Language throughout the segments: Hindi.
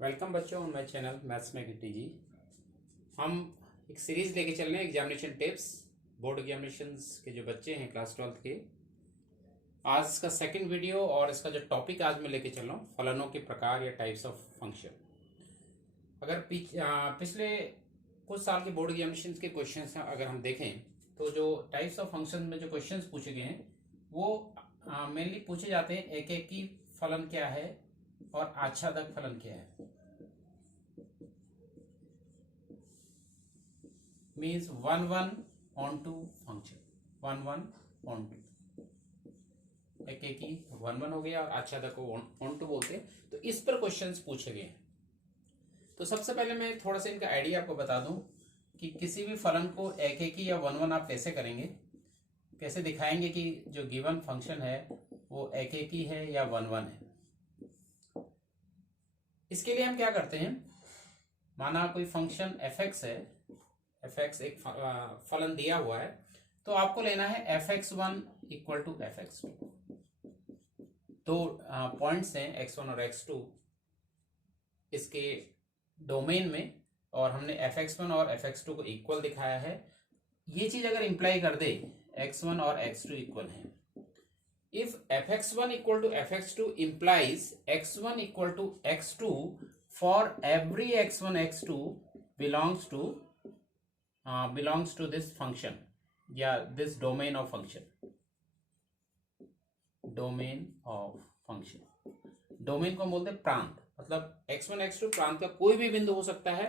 वेलकम बच्चों ऑन माय चैनल मैथ्स में गिट्टी जी। हम एक सीरीज लेके चल रहे हैं एग्जामिनेशन टिप्स बोर्ड एग्जामिनेशंस के जो बच्चे हैं क्लास 12th के। आज इसका सेकंड वीडियो और इसका जो टॉपिक आज मैं लेके चल रहा हूँ फलनों के प्रकार या टाइप्स ऑफ फंक्शन। अगर पिछले कुछ साल के बोर्ड एग्जामिनेशन के क्वेश्चन अगर हम देखें तो जो टाइप्स ऑफ फंक्शन में जो क्वेश्चन पूछे गए हैं वो मेनली पूछे जाते हैं एक एक की फलन क्या है और आच्छादक फलन क्या है। Means one one onto function, one one onto, एक एक ही वन वन हो गया और आच्छादक को ऑन टू बोलते हैं। तो इस पर क्वेश्चंस पूछे गए हैं। तो सबसे पहले मैं थोड़ा सा इनका आइडिया आपको बता दूं कि किसी भी फलन को एक एक ही या वन वन आप कैसे करेंगे, कैसे दिखाएंगे कि जो गिवन फंक्शन है वो एक एक ही है या वन वन है। इसके लिए हम क्या करते हैं, माना कोई फंक्शन fx है, fx एक फलन दिया हुआ है, तो आपको लेना है fx1 इक्वल टू fx2। दो पॉइंट्स हैं x1 और x2 इसके डोमेन में, और हमने fx1 और fx2 को इक्वल दिखाया है। ये चीज अगर इंप्लाई कर दे x1 और x2 इक्वल है, if fx1 equal to fx2 implies x1 equal to x2 for every x1 x2 belongs to this function या this domain of function, domain of function। Domain को बोलते हैं प्रांत, मतलब x1 x2 प्रांत का कोई भी बिंदु हो सकता है।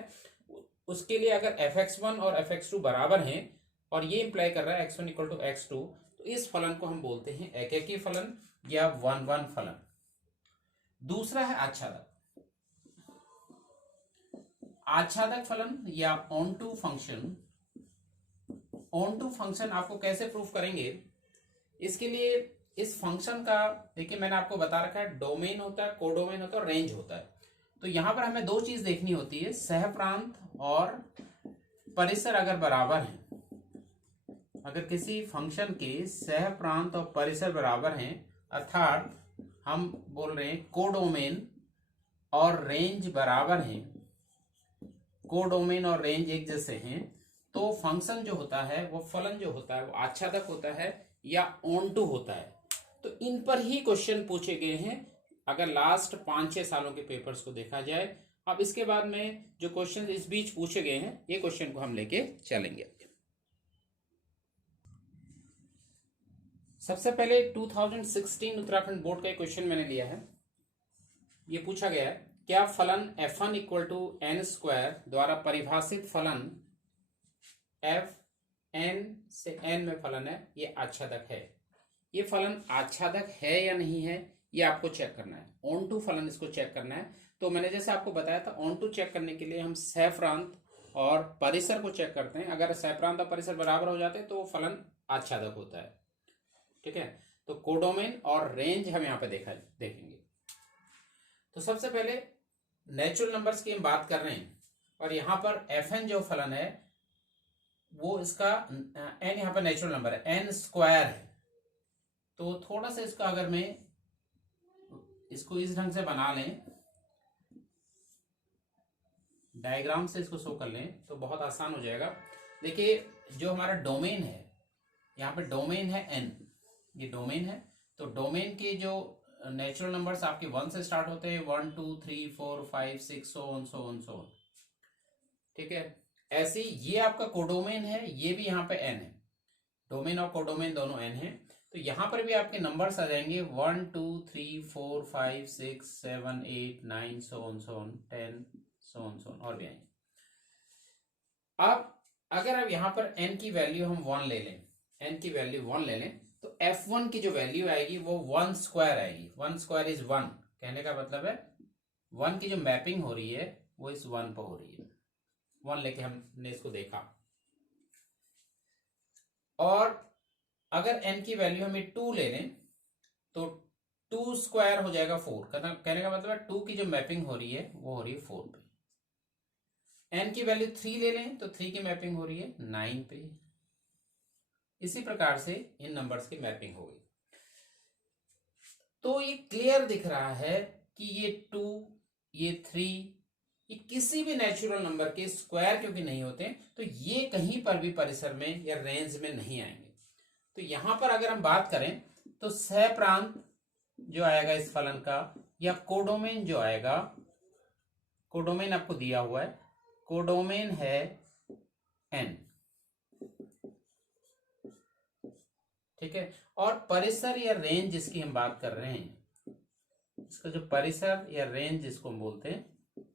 उसके लिए अगर fx1 और fx2 बराबर हैं और ये इंप्लाई कर रहा है x1 equal to x2, तो इस फलन को हम बोलते हैं एकेकी फलन या वन वन फलन। दूसरा है आच्छादक। आच्छादक फलन या onto function. Onto function आपको कैसे प्रूफ करेंगे, इसके लिए इस फंक्शन का देखिए मैंने आपको बता रखा है डोमेन होता है, कोडोमेन होता है और रेंज होता है। तो यहां पर हमें दो चीज देखनी होती है, सहप्रांत और परिसर अगर बराबर है। अगर किसी फंक्शन के सह प्रांत और परिसर बराबर हैं, अर्थात हम बोल रहे हैं कोडोमेन और रेंज बराबर हैं, कोडोमेन और रेंज एक जैसे हैं, तो फंक्शन जो होता है वो फलन जो होता है वो आच्छादक होता है या ऑन टू होता है। तो इन पर ही क्वेश्चन पूछे गए हैं अगर लास्ट 5-6 सालों के पेपर्स को देखा जाए। अब इसके बाद में जो क्वेश्चन इस बीच पूछे गए हैं ये क्वेश्चन को हम लेके चलेंगे। सबसे पहले 2016 उत्तराखंड बोर्ड का क्वेश्चन मैंने लिया है। ये पूछा गया है क्या फलन f1 equal to N square द्वारा परिभाषित फलन f n से n में फलन है ये आच्छादक है। ये फलन आच्छादक है या नहीं है ये आपको चेक करना है। ऑन टू फलन इसको चेक करना है। तो मैंने जैसे आपको बताया था ऑन टू चेक करने के लिए हम सहप्रांत और परिसर को चेक करते हैं। अगर सहप्रांत और परिसर बराबर हो जाते हैं तो फलन आच्छादक होता है। ठीक है, तो कोडोमेन और रेंज हम यहाँ पे देखेंगे। तो सबसे पहले नेचुरल नंबर्स की हम बात कर रहे हैं और यहाँ पर fn जो फलन है वो इसका n यहाँ पर नेचुरल नंबर है, n स्क्वायर है। तो थोड़ा सा इसका अगर मैं इसको इस ढंग से बना लें, डायग्राम से इसको शो कर लें तो बहुत आसान हो जाएगा। देखिए जो हमारा डोमेन है, यहाँ पे डोमेन है n, ये डोमेन है। तो डोमेन के जो नेचुरल नंबर्स आपके 1 से स्टार्ट होते हैं, 1 2 3 4 5 6 सो ऑन। ठीक है, ऐसे ये आपका कोडोमेन है, ये भी यहाँ पे n है। डोमेन और कोडोमेन दोनों n है। तो यहाँ पर भी आपके नंबर्स आ जाएंगे 1 2 3 4 5 6 7 8 9 सो ऑन 10 सो ऑन और भी आएंगे। अब अगर अब यहाँ पर n की वैल्यू हम 1 ले लें, n की वैल्यू 1 ले लें, तो f1 की जो वैल्यू आएगी वो 1 स्क्वायर आएगी। 1 स्क्वायर इज 1, कहने का मतलब है 1 की जो मैपिंग हो रही है वो इस 1 पर हो रही है। 1 लेके हमने इसको देखा। और अगर n की वैल्यू हमें 2 ले लें तो 2 स्क्वायर हो जाएगा 4, कहने का मतलब है 2 की जो मैपिंग हो रही है वो हो रही है 4 पे। n की वैल्यू 3 ले लें तो 3 की मैपिंग हो रही है 9 पे। इसी प्रकार से इन नंबर्स की मैपिंग हो गई। तो ये क्लियर दिख रहा है कि ये 2, ये 3 कि किसी भी नेचुरल नंबर के स्क्वायर क्योंकि नहीं होते तो ये कहीं पर भी परिसर में या रेंज में नहीं आएंगे। तो यहां पर अगर हम बात करें तो सह प्रांत जो आएगा इस फलन का, या कोडोमेन जो आएगा, कोडोमेन आपको दिया हुआ है, कोडोमेन है n, ठीक है। और परिसर या रेंज जिसकी हम बात कर रहे हैं, इसका जो परिसर या रेंज जिसको हम बोलते हैं,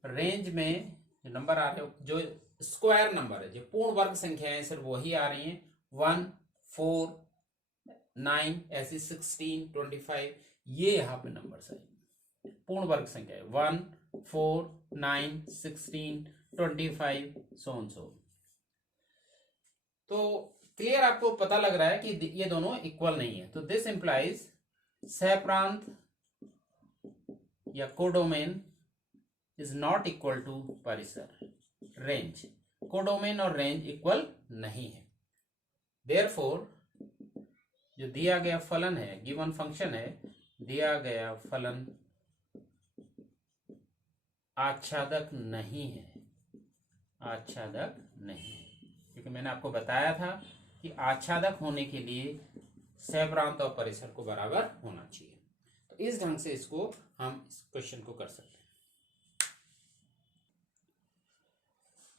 रेंज में जो नंबर आ रहे हो, जो स्क्वायर नंबर है, जो पूर्ण वर्ग संख्याएं सिर्फ वही आ रही हैं, 1, 4, 9, ऐसी 16, 25, ये यहाँ पे नंबर है पूर्ण वर्ग संख्या है, 1, 4, 9, 16, 25, सो ऑन सो। तो क्लियर आपको पता लग रहा है कि ये दोनों इक्वल नहीं है। तो दिस इंप्लाइज सहप्रांत या codomain is not equal to परिसर, रेंज। कोडोमेन और रेंज इक्वल नहीं है। देयरफॉर जो दिया गया फलन है, गिवन फंक्शन है, दिया गया फलन आच्छादक नहीं है, आच्छादक नहीं है, क्योंकि मैंने आपको बताया था कि आच्छादक होने के लिए सहप्रांत और परिसर को बराबर होना चाहिए। तो इस ढंग से इसको हम इस क्वेश्चन को कर सकते हैं।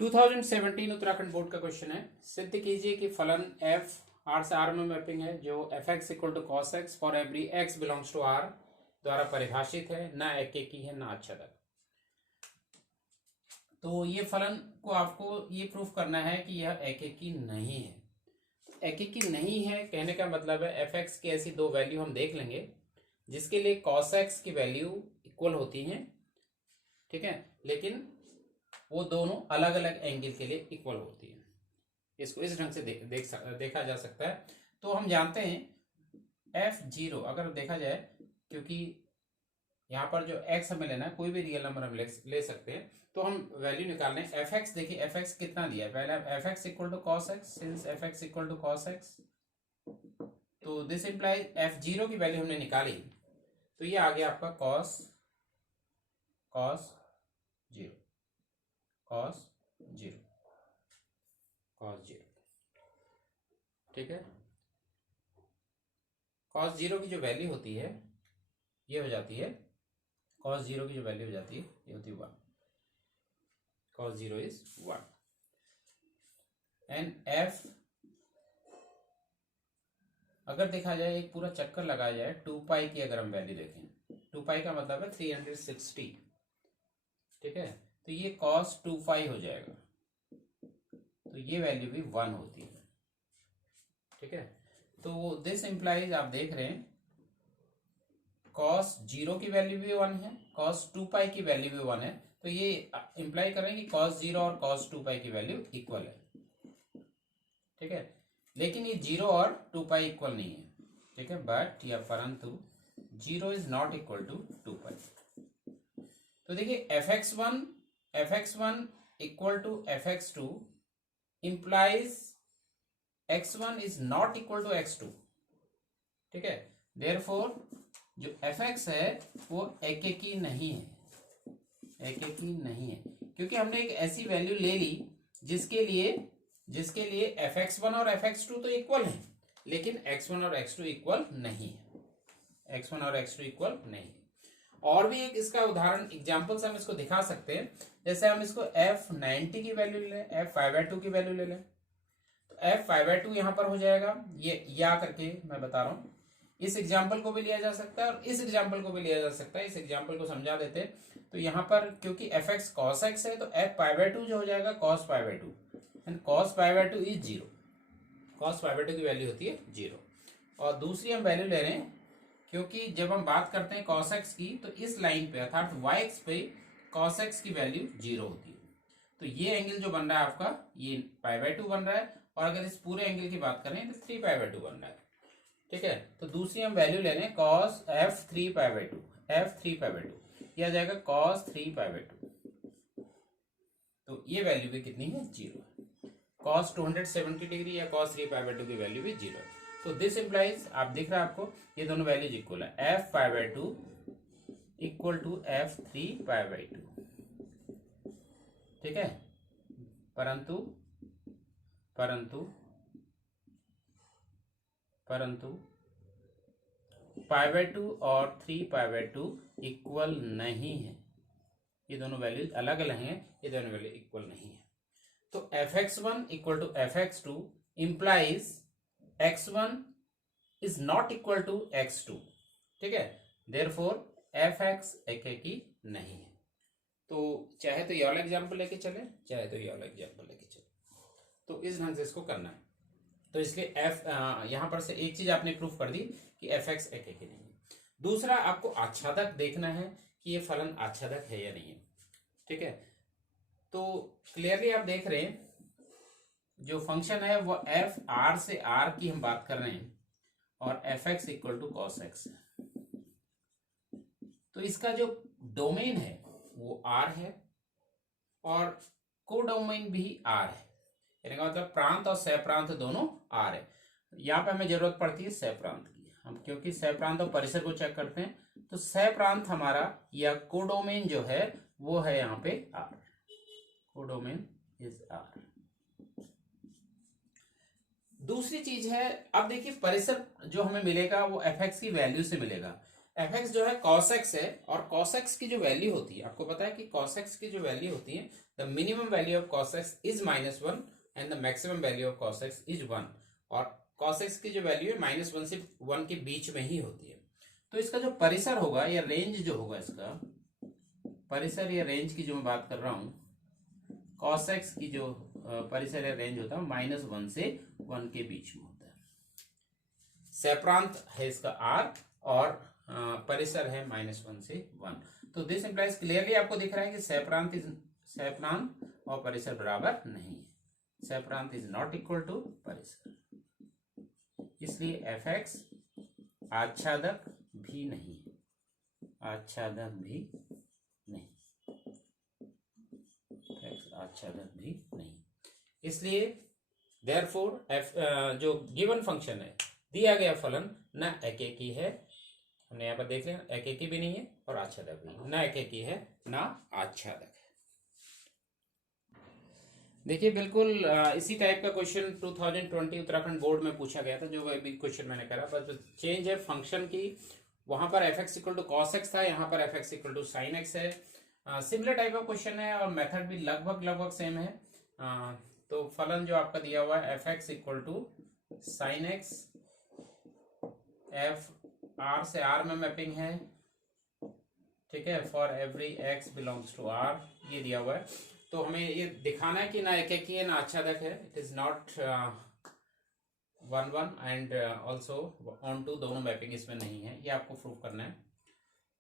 2017 उत्तराखंड बोर्ड का क्वेश्चन है, सिद्ध कीजिए कि फलन f R से R में मैपिंग है जो fx equal to cos x for every x belongs to R द्वारा परिभाषित है, न एकेकी है न आच्छादक। तो ये फलन को आपको ये प्रूफ करना है कि यह एकेकी नहीं है। एकेकी नहीं है कहने का मतलब है fx की ऐसी दो वैल्यू हम देख लेंगे जिसके लिए cos x की वैल्यू इक्वल होती है, ठीक है, लेकिन वो दोनों अलग अलग एंगल के लिए इक्वल होती है। इसको इस ढंग से देखा जा सकता है। तो हम जानते हैं f0 अगर देखा जाए, क्योंकि यहाँ पर जो x हमें लेना है, कोई भी रियल नंबर हम ले सकते हैं, तो हम वैल्यू निकाल लें। fx देखिए fx कितना दिया है, पहले fx equal to cos x, since fx equal to cos x, तो दिस इंप्लाइज f0 की वैल्यू हमने निकाली, तो ये आ गया आपका cos 0, ठीक है। cos 0 की जो वैल्यू होती है ये हो जाती है, cos 0 की जो वैल्यू हो जाती है ये होती है 1, cos 0 इज 1, एंड f अगर देखा जाए एक पूरा चक्कर लगाया जाए 2 पाई की, अगर हम वैल्यू देखें, 2 पाई का मतलब है 360, ठीक है, तो ये cos 2 पाई हो जाएगा, तो ये वैल्यू भी 1 होती है, ठीक है। तो दिस इंप्लाइज आप देख रहे हैं cos 0 की वैल्यू भी 1 है, cos 2 पाई की वैल्यू भी 1 है, तो ये इंप्लाई कर रहे हैं कि cos 0 और cos 2 पाई की वैल्यू इक्वल है, ठीक है, लेकिन ये 0 और 2 पाई इक्वल नहीं है, ठीक है, बट या परंतु 0 is not equal to 2 pi. तो देखिए fx1 equal to fx2 implies x1 is not equal to x2, ठीक है, therefore जो fx है वो एकेकी नहीं है, एकेकी नहीं है, क्योंकि हमने एक ऐसी वैल्यू ले ली जिसके लिए fx1 और fx2 तो इक्वल है, लेकिन x1 और x2 इक्वल नहीं है, x1 और x2 इक्वल नहीं है। और भी एक इसका उदाहरण एग्जांपल से हम इसको दिखा सकते हैं, जैसे हम इसको f90 की वैल्यू ले लें, f5/2 की वैल्यू ले लें, तो f5/2 यहां पर हो जाएगा, ये या करके मैं बता रहा हूं। इस एग्जांपल को भी लिया जा सकता है और इस एग्जांपल को भी लिया जा सकता है। इस एग्जांपल को समझा देते हैं, तो यहां पर क्योंकि fx cos x है तो f5/2 जो हो जाएगा cos π/2, and cos π/2 is 0, cos π/2 की वैल्यू होती है 0। और दूसरी हम वैल्यू ले रहे हैं क्योंकि जब हम बात करते हैं cos x की, तो इस लाइन पे अर्थात y एक्स पे cos x की वैल्यू 0 होती है, तो ये एंगल जो बन रहा है आपका ये π/2 बन रहा है, और अगर इस पूरे एंगल की बात करें तो 3π/2 बन रहा है, ठीक है। तो दूसरी हम वैल्यू ले लें cos f3π/2, ये आ जाएगा cos 3π/2, तो ये वैल्यू भी कितनी है 0, cos 270 डिग्री या cos 3π/2 की वैल्यू भी 0 है। तो दिस इंप्लाइज, आप दिख रहा है आपको ये दोनों वैल्यूज इक्वल है, f π/2 इक्वल टू f3π/2, ठीक है, परंतु परंतु परंतु π/2 और 3π/2 इक्वल नहीं है। ये दोनों वैल्यूज अलग अलग हैं, ये दोनों वैल्यू इक्वल नहीं है। तो fx1 equal to fx2 implies x1 is not equal to x2। ठीक है, देयरफॉर fx एकेकी नहीं है। तो चाहे तो ये वाला एग्जाम्पल लेके चले, चाहे तो ये वाला एग्जाम्पल लेके चले, तो इस ढंग से इसको करना है। तो इसलिए यहां पर से एक चीज आपने प्रूफ कर दी कि fx एकेकी नहीं है। दूसरा, आपको आच्छादक देखना है कि ये फलन आच्छादक है या नहीं है। ठीक है, तो क्लियरली आप देख रहे हैं जो फंक्शन है वो f r से r की हम बात कर रहे हैं और fx equal to cos x है। तो इसका जो डोमेन है वो r है और कोडोमेन भी r है, यानी का मतलब प्रांत और सह प्रांत दोनों r है। यहाँ पे हमें जरूरत पड़ती है सह प्रांत की, हम क्योंकि सह प्रांत और परिसर को चेक करते हैं। तो सह प्रांत हमारा या कोडोमेन जो है वो है यहाँ पे r, कोडोमेन इज r। दूसरी चीज है, अब देखिए परिसर जो हमें मिलेगा वो fx की वैल्यू से मिलेगा। fx जो है cos x है और cos x की जो वैल्यू होती है, आपको पता है कि cos x की जो वैल्यू होती है, the minimum value of cos x is -1 and the maximum value of cos x is 1। और cos x की जो वैल्यू है -1 से 1 के बीच में ही होती है। तो इसका जो परिसर होगा या रेंज जो होगा, इसका परिसर या रेंज की जो मैं बात कर रहा हूं, cos x की जो परिसर या रेंज होता है -1 से 1 के बीच में होता है। सहप्रांत है इसका r और परिसर है -1 से 1। तो दिस इंप्लाइज, क्लियरली आपको दिख रहा है कि सहप्रांत और परिसर बराबर नहीं है। सहप्रांत इज नॉट इक्वल टू परिसर, इसलिए fx आच्छादक भी नहीं है, आच्छादक भी नहीं, आच्छादक भी नहीं। इसलिए देयरफॉर जो गिवन फंक्शन है, दिया गया फलन न एकेकी है, हमने यहाँ पर देख लिया, एकेकी भी नहीं है और आच्छादक भी, न एकेकी है न आच्छादक है। देखिए बिल्कुल इसी टाइप का क्वेश्चन 2020 उत्तराखंड बोर्ड में पूछा गया था, जो भी क्वेश्चन मैंने करा, बस चेंज है फंक्शन की। वहां पर fx equal to cos x था, यहाँ पर fx equal to sine x है। सिमिलर टाइप ऑफ क्वेश्चन है और मेथड भी लगभग सेम है। तो फलन जो आपका दिया हुआ है fx equal to sine x, f r से r में मैपिंग है, ठीक है, for every x belongs to r, ये दिया हुआ है। तो हमें ये दिखाना है कि ना एकेकी है ना आच्छादक है, it is not 1 1 and also onto, दोनों मैपिंग इसमें नहीं है, ये आपको प्रूव करना है।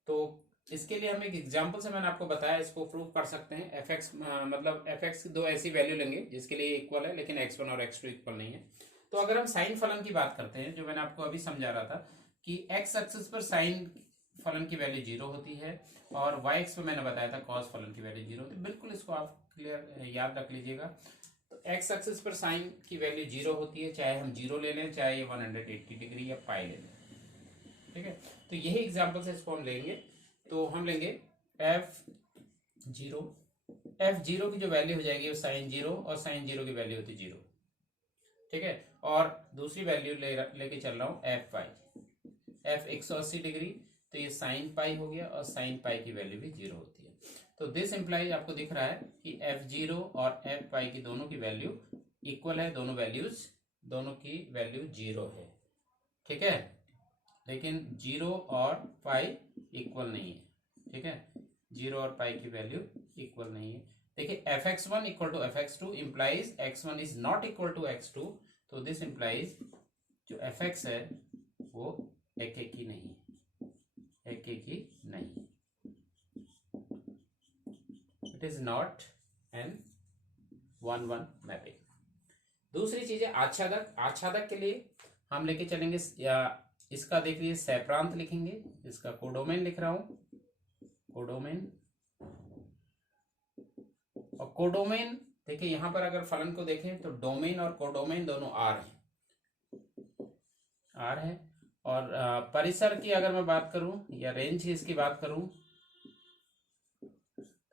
तो इसके लिए हम एक एग्जांपल से मैंने आपको बताया, इसको प्रूव कर सकते हैं। fx मतलब fx की दो ऐसी वैल्यू लेंगे जिसके लिए इक्वल है लेकिन x1 और x2 इक्वल नहीं है। तो अगर हम साइन फलन की बात करते हैं, जो मैंने आपको अभी समझा रहा था कि x एक्सिस पर साइन फलन की वैल्यू 0 होती है और y एक्स पे मैंने बताया था कॉस फलन की वैल्यू 0 होती है। बिल्कुल इसको आप क्लियर याद रख लीजिएगा। तो x एक्सिस पर साइन की वैल्यू 0 होती है, चाहे हम 0 ले लें, चाहे 180 डिग्री या पाई ले लें, ठीक है। तो यही एग्जांपल से इसको हम लेंगे। तो हम लेंगे f0 की जो वैल्यू हो जाएगी वो साइन 0 और साइन 0 की वैल्यू होती 0, ठीक है। और दूसरी वैल्यू लेके चल रहा हूं f पाई, f 180 डिग्री, तो ये साइन पाई हो गया और साइन पाई की वैल्यू भी 0 होती है। तो दिस इंप्लाइज, आपको दिख रहा है कि f0 और f पाई की दोनों की वैल्यू इक्वल है, दोनों की वैल्यू 0 है, ठीक है। लेकिन 0 और पाई इक्वल नहीं है, ठीक है, 0 और पाई की वैल्यू इक्वल नहीं है। देखिए fx1 equal to fx2 implies x1 is not equal to x2। तो दिस इंप्लाइज जो fx है वो एकेकी नहीं है, एकेकी नहीं, it is not an 1-1 mapping. दूसरी चीज है आच्छादक। आच्छादक के लिए हम लेके चलेंगे, या इसका देख लीजिए सहप्रांत लिखेंगे, इसका कोडोमेन लिख रहा हूं, कोडोमेन। और कोडोमेन देखिए यहां पर अगर फलन को देखें तो डोमेन और कोडोमेन दोनों आर है। और परिसर की अगर मैं बात करूं या रेंज की इसकी बात करूं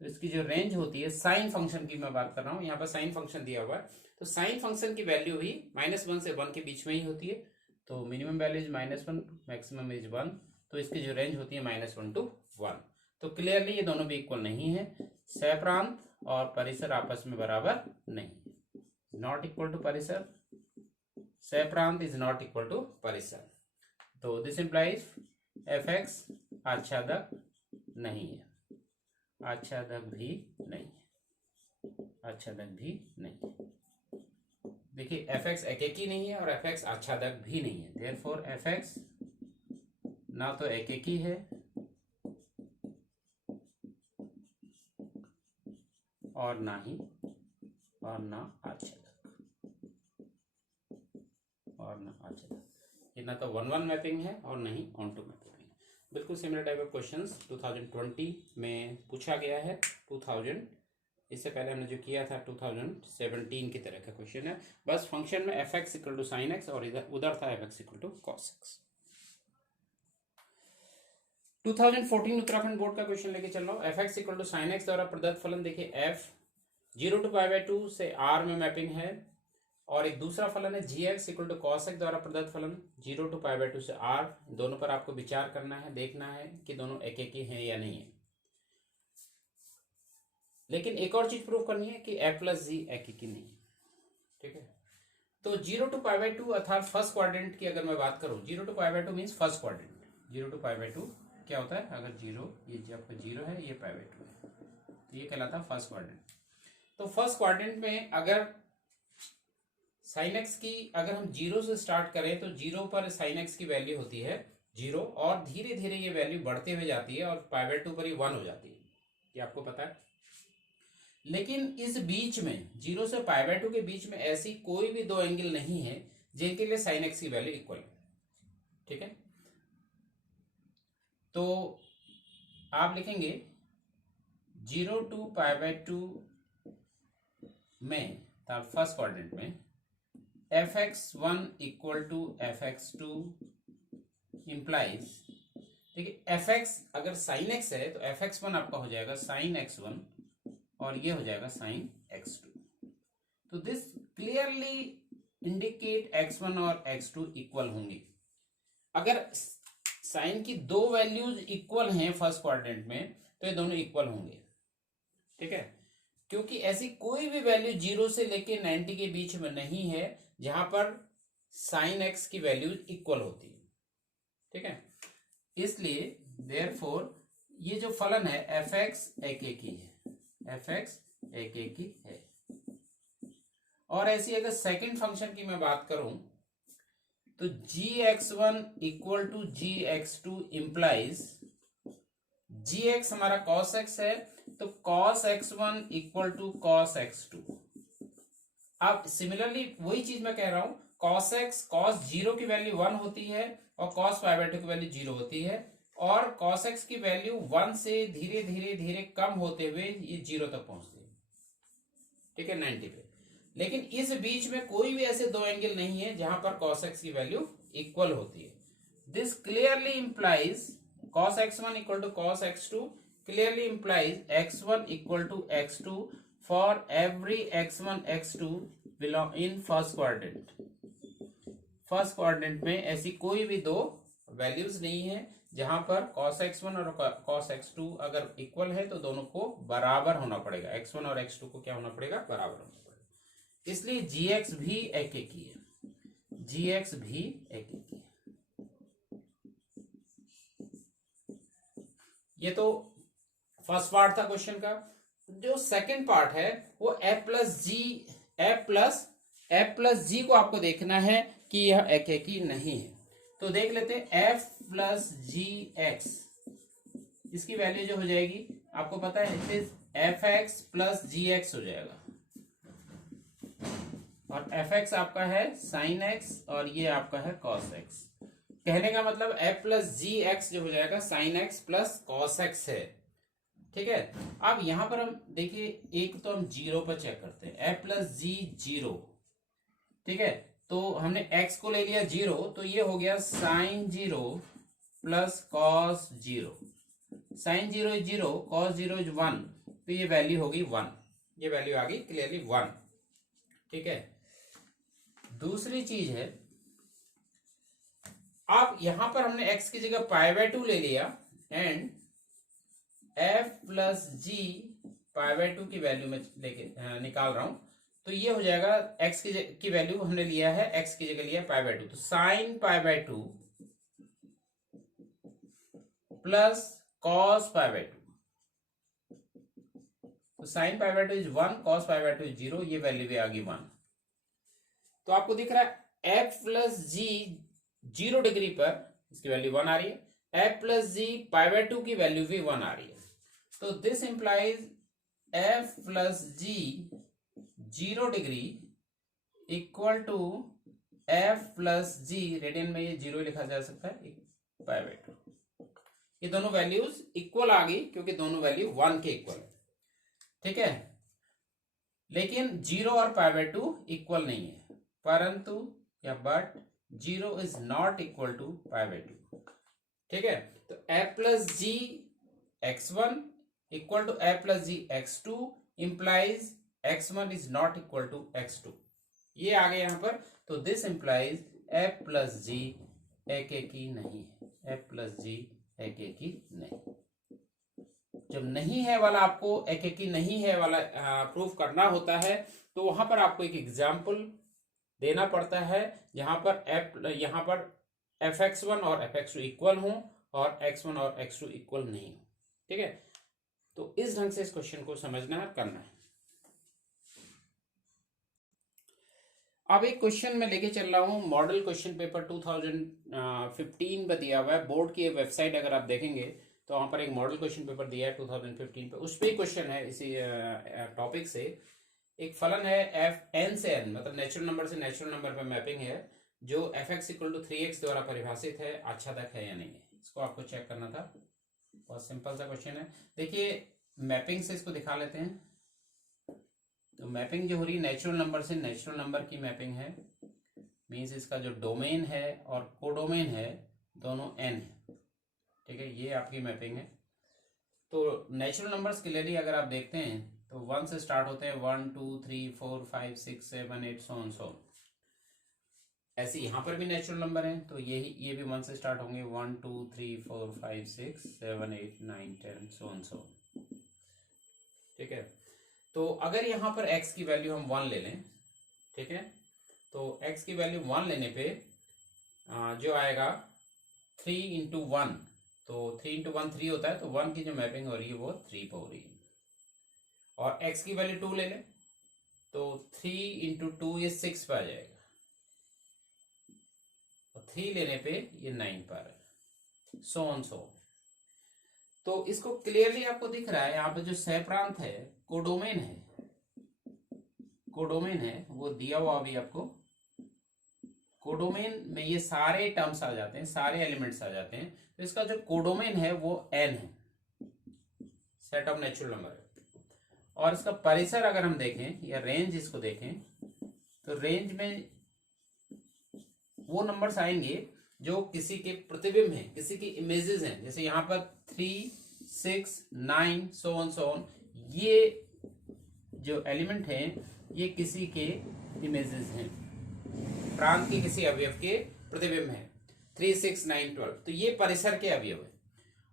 तो इसकी जो रेंज होती है साइन फंक्शन की मैं बात कर रहा हूं, यहाँ पर साइन फंक्शन दिया हुआ है, तो साइन फंक्शन की वैल्यू भी -1 से 1 के बीच में ही होती है। तो minimum value is -1, maximum is 1, तो इसकी जो रेंज होती है -1 to 1। तो क्लियरली ये दोनों भी इक्वल नहीं है, सह-प्रांत और परिसर आपस में बराबर नहीं, नॉट इक्वल टू परिसर, सह-प्रांत इज नॉट इक्वल टू परिसर। तो दिस इंप्लाइज fx आच्छादक नहीं है, आच्छादक भी नहीं है, आच्छादक भी नहीं है। देखिए fx एकेकी नहीं है और fx आच्छादक भी नहीं है, देयरफॉर fx ना तो एकेकी है और ना आच्छादक, ये ना तो 1-1 मैपिंग है और नहीं ऑन-टू मैपिंग है। बिल्कुल सिमिलर टाइप ऑफ क्वेश्चंस 2020 में पूछा गया है। 2000 इससे पहले हमने जो किया था 2017 की तरह का क्वेश्चन है, बस फंक्शन में fx equal to sine x और इधर उधर था fx equal to cos x. 2014 Uttarakhand board का क्वेश्चन लेके चल रहा हूँ। fx equal to sine x द्वारा प्रदत्त फलन देखिए f 0 to π/2 से r में मैपिंग है, और एक दूसरा फलन है gx equal to cos x द्वारा प्रदत्त फलन 0 to π/2 से r। दोनों पर आपको विचार करना है, देखना है कि दोनों एक एक ही हैं या नहीं है। लेकिन एक और चीज प्रूव करनी है कि f प्लस जी एक ही नहीं है, ठीक है। तो 0 to π/2 अर्थात फर्स्ट क्वाड्रेंट की अगर मैं बात करूं, 0 to π/2 means first quadrant. 0 to π/2 क्या होता है, अगर 0 ये जो आपका 0 है, ये π/2 है, तो ये कहलाता है फर्स्ट क्वाड्रेंट। तो फर्स्ट क्वाड्रेंट में अगर साइन एक्स की अगर हम 0 से स्टार्ट करें तो 0 पर साइन एक्स की वैल्यू होती है 0, और धीरे धीरे ये वैल्यू बढ़ते हुए जाती है और π/2 पर ही 1 हो जाती है, ये आपको पता है। लेकिन इस बीच में 0 से π/2 के बीच में ऐसी कोई भी दो एंगल नहीं है जिनके लिए साइन एक्स की वैल्यू इक्वल है, ठीक है। तो आप लिखेंगे 0 to π/2 में फर्स्ट क्वाड्रेंट में fx1 equal to fx2 implies, देखिए fx अगर साइन x है तो fx1 आपका हो जाएगा साइन x1 और ये हो जाएगा साइन x2। तो दिस क्लियरली इंडिकेट x1 और x2 इक्वल होंगे। अगर साइन की दो वैल्यूज इक्वल हैं फर्स्ट क्वाड्रेंट में तो ये दोनों इक्वल होंगे, ठीक है, क्योंकि ऐसी कोई भी वैल्यू 0 से लेके 90 के बीच में नहीं है जहां पर साइन एक्स की वैल्यू इक्वल होती है, ठीक है। इसलिए देयरफॉर ये जो फलन है fx एक एक ही है, fx एक एक ही है। और ऐसी अगर सेकंड फंक्शन की मैं बात करूं तो gx1 equal to gx2 implies gx हमारा cos x है तो cos x1 equal to cos x2। अब सिमिलरली वही चीज मैं कह रहा हूं, cos x cos 0 की वैल्यू 1 होती है और cos π/2 की वैल्यू 0 होती है, और cos x की वैल्यू 1 से धीरे धीरे धीरे कम होते हुए ये 0 तक पहुंचती है, ठीक है, 90 पे। लेकिन इस बीच में कोई भी ऐसे दो एंगल नहीं है जहां पर cos x की वैल्यू इक्वल होती है। This clearly implies cos x1 equal to cos x2 clearly implies x1 equal to x2 for every x1 x2 belong in first quadrant। First quadrant में ऐसी कोई भी दो वैल्यूज नहीं है जहां पर cos x1 और cos x2 अगर इक्वल है तो दोनों को बराबर होना पड़ेगा, x1 और x2 को क्या होना पड़ेगा, बराबर होना पड़ेगा। इसलिए gx भी एक एक ही है, gx भी एक एक ही है। ये तो फर्स्ट पार्ट था क्वेश्चन का। जो सेकंड पार्ट है वो f प्लस जी को आपको देखना है कि यह एक एक ही नहीं है। तो देख लेते हैं f प्लस जी एक्स, इसकी वैल्यू जो हो जाएगी आपको पता है it is fx plus g x हो जाएगा, और fx आपका है साइन x और ये आपका है cos x। कहने का मतलब f प्लस जी एक्स जो हो जाएगा sine x plus cos x है, ठीक है। अब यहां पर हम देखिए एक तो हम 0 पर चेक करते हैं, f प्लस जी 0, ठीक है। तो हमने x को ले लिया 0 तो ये हो गया sine 0 plus cos 0। Sine 0 is 0, cos 0 is 1, तो ये वैल्यू होगी 1, ये वैल्यू आ गई क्लियरली 1। ठीक है, दूसरी चीज है, अब यहां पर हमने x की जगह π/2 ले लिया एंड f प्लस जी π/2 की वैल्यू में लेके निकाल रहा हूं, तो ये हो जाएगा x की वैल्यू हमने लिया है, x की जगह लिया π/2, तो साइन π/2 प्लस कॉस π/2, तो साइन π/2 इज 1, कॉस π/2 इज 0, ये वैल्यू भी आ गई 1। तो आपको दिख रहा है f प्लस जी 0 डिग्री पर इसकी वैल्यू 1 आ रही है, f प्लस जी π/2 की वैल्यू भी 1 आ रही है। तो this implies f plus g 0 degree equal to f plus g, radian में ये 0 लिखा जा सकता है, π/2। ये दोनों वैल्यूज इक्वल आ गई क्योंकि दोनों वैल्यू 1 के इक्वल है। ठीक है, लेकिन 0 और π/2 इक्वल नहीं है, परंतु या but 0 is not equal to π/2। ठीक है, तो f plus g x1 equal to f plus g x2 implies x1 is not equal to x2, ये आ गया यहां पर। तो this implies f plus g एक ही नहीं है, f प्लस जी एक ही नहीं। जब नहीं है वाला आपको एक ही नहीं है वाला प्रूफ करना होता है, तो वहां पर आपको एक एग्जाम्पल देना पड़ता है यहाँ पर fx1 और fx2 इक्वल हो और x1 और x2 इक्वल नहीं हो। ठीक है, तो इस ढंग से इस क्वेश्चन को समझना है, करना है। अब एक क्वेश्चन में लेके चल रहा हूं, मॉडल क्वेश्चन पेपर 2015 पे दिया हुआ है। बोर्ड की वेबसाइट अगर आप देखेंगे तो वहां पर एक मॉडल क्वेश्चन पेपर दिया है 2015 पे, उस पर क्वेश्चन है इसी टॉपिक से। एक फलन है एफ एन से एन, मतलब नेचुरल नंबर से नेचुरल नंबर पे मैपिंग है, जो F x equal to 3x द्वारा परिभाषित है, आच्छादक है या नहीं है, इसको आपको चेक करना था। बहुत सिंपल सा क्वेश्चन है। देखिए मैपिंग से इसको दिखा लेते हैं। तो मैपिंग जो हो रही है नेचुरल नंबर से नेचुरल नंबर की मैपिंग है, मीन्स इसका जो डोमेन है और कोडोमेन है दोनों n है। ठीक है, ये आपकी मैपिंग है। तो नेचुरल नंबर्स क्लियरली अगर आप देखते हैं तो 1 से स्टार्ट होते हैं, 1 2 3 4 5 6 7 8 सो ऑन सो। ऐसे यहाँ पर भी नेचुरल नंबर हैं, तो ये भी 1 से स्टार्ट होंगे, 1 2 3 4 5 6 7 8 9 10 सो ऑन सो। ठीक है, तो अगर यहाँ पर x की वैल्यू हम 1 ले लें, ठीक है, तो x की वैल्यू 1 लेने पे जो आएगा 3 इंटू 1, तो 3 इंटू 1 3 होता है, तो 1 की जो मैपिंग हो रही है वो 3 पे हो रही है। और x की वैल्यू 2 ले लें तो 3 इंटू 2 ये 6 पे आ जाएगा, और 3 लेने पे ये 9 पर है, सो ऑन सो। तो इसको क्लियरली आपको दिख रहा है यहाँ पे जो सह प्रांत है, कोडोमेन है वो दिया हुआ अभी आपको। कोडोमेन में ये सारे टर्म्स आ जाते हैं, सारे एलिमेंट्स आ जाते हैं, तो इसका जो कोडोमेन है वो n है, सेट ऑफ नेचुरल नंबर है। और इसका परिसर अगर हम देखें या रेंज इसको देखें, तो रेंज में वो नंबर्स आएंगे जो किसी के प्रतिबिंब हैं, किसी की इमेजेस हैं। जैसे यहाँ पर 3 6 9 सो ऑन, ये जो एलिमेंट हैं ये किसी के इमेजेस हैं, प्रांत के किसी अवयव के प्रतिबिंब हैं, 3 6 9 12, तो ये परिसर के अवयव है।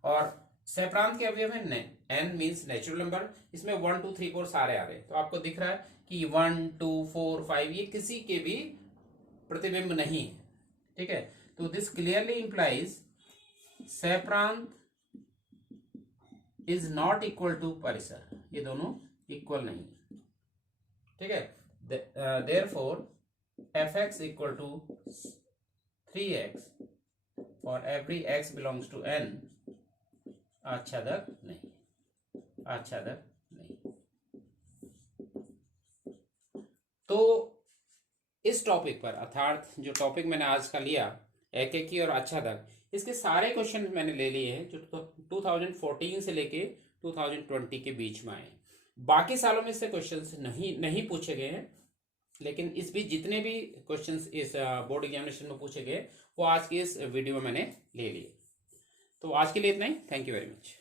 और सहप्रांत के अवयव है n मीन्स नेचुरल नंबर, इसमें 1 2 3 4 सारे आ रहे हैं। तो आपको दिख रहा है कि 1 2 4 5 ये किसी के भी प्रतिबिंब नहीं है। ठीक है, तो दिस क्लियरली इंप्लाइज सहप्रांत इज नॉट इक्वल टू परिसर, ये दोनों इक्वल नहीं है। ठीक है, therefore fx equal to 3x for every x belongs to n, आच्छादक नहीं, आच्छादक नहीं। तो इस टॉपिक पर, अर्थात जो टॉपिक मैंने आज का लिया एकेकी और आच्छादक, इसके सारे क्वेश्चन मैंने ले लिए हैं जो 2014 से लेके 2020 के बीच में आए। बाकी सालों में इससे क्वेश्चंस नहीं पूछे गए हैं, लेकिन इस बीच जितने भी क्वेश्चंस इस बोर्ड एग्जामिनेशन में पूछे गए वो आज की इस वीडियो में मैंने ले लिए। तो आज के लिए इतना ही, थैंक यू वेरी मच।